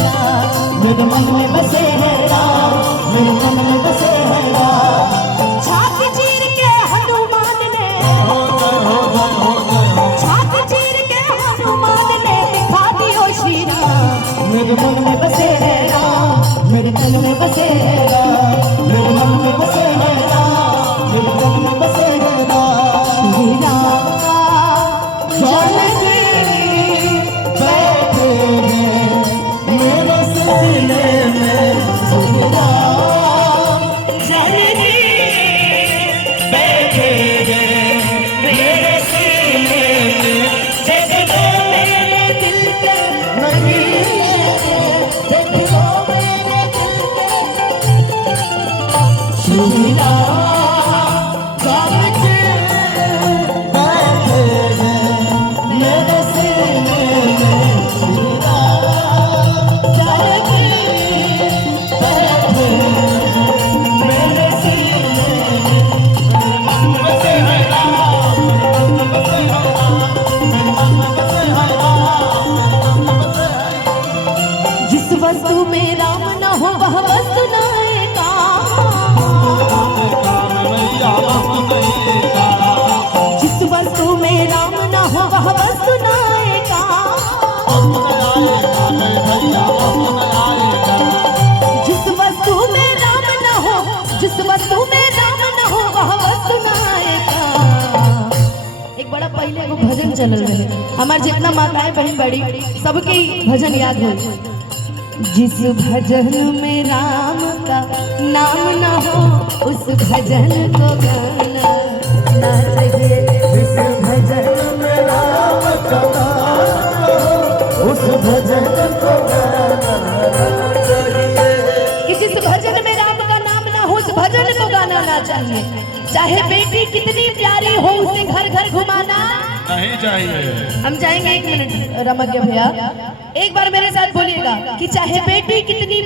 राम, मेरे मन में बसे है राम, मेरे मन में बसे है राम। छाती चीर के हनुमान ने, छाती चीर के हनुमान ने दिखा दियो श्री राम, मेरे मन में बसे है राम, मेरे मन में बसे है राम, मेरे मन में बसे है राम, मेरे मन में बसे है राम। श्री राम जानकी बैठे हैं मेरे सीने में, श्री राम जानकी बैठे हैं मेरे सीने में, देखो मेरे दिल के नहीं देखो मेरे दिल के, श्री राम जानकी बैठे हैं मेरे सीने में, श्री राम जानकी बैठे हैं मेरे सीने में, मेरे मन में बसे है राम, मेरे मन में बसे है राम, मेरे मन में बसे है राम, मेरे मन में बसे है। जिस वस्तु में राम न हो वह वस्तु न है काम, जिस वस्तु में राम न हो वह वस्तु न है काम, जिस वस्तु में राम न हो, जिस वस्तु में राम न हो वह वस्तु न है काम। एक बड़ा पहले वो भजन चलल रहे, हमार जितना माताएं बहन बड़ी सबके भजन याद हो। जिस भजन में राम का नाम न हो उस भजन को गाना ना चाहिए, जिस भजन में राम का नाम न हो उस भजन को गाना ना चाहिए, कि जिस भजन में राम का नाम ना हो उस भजन को गाना ना चाहिए। चाहे बेटी कितनी प्यारी हो उसे घर घर घुमाना नहीं चाहिए। हम जाएंगे, एक मिनट रमज्ञ भैया, एक बार मेरे साथ बोलिएगा कि चाहे बेटी कितनी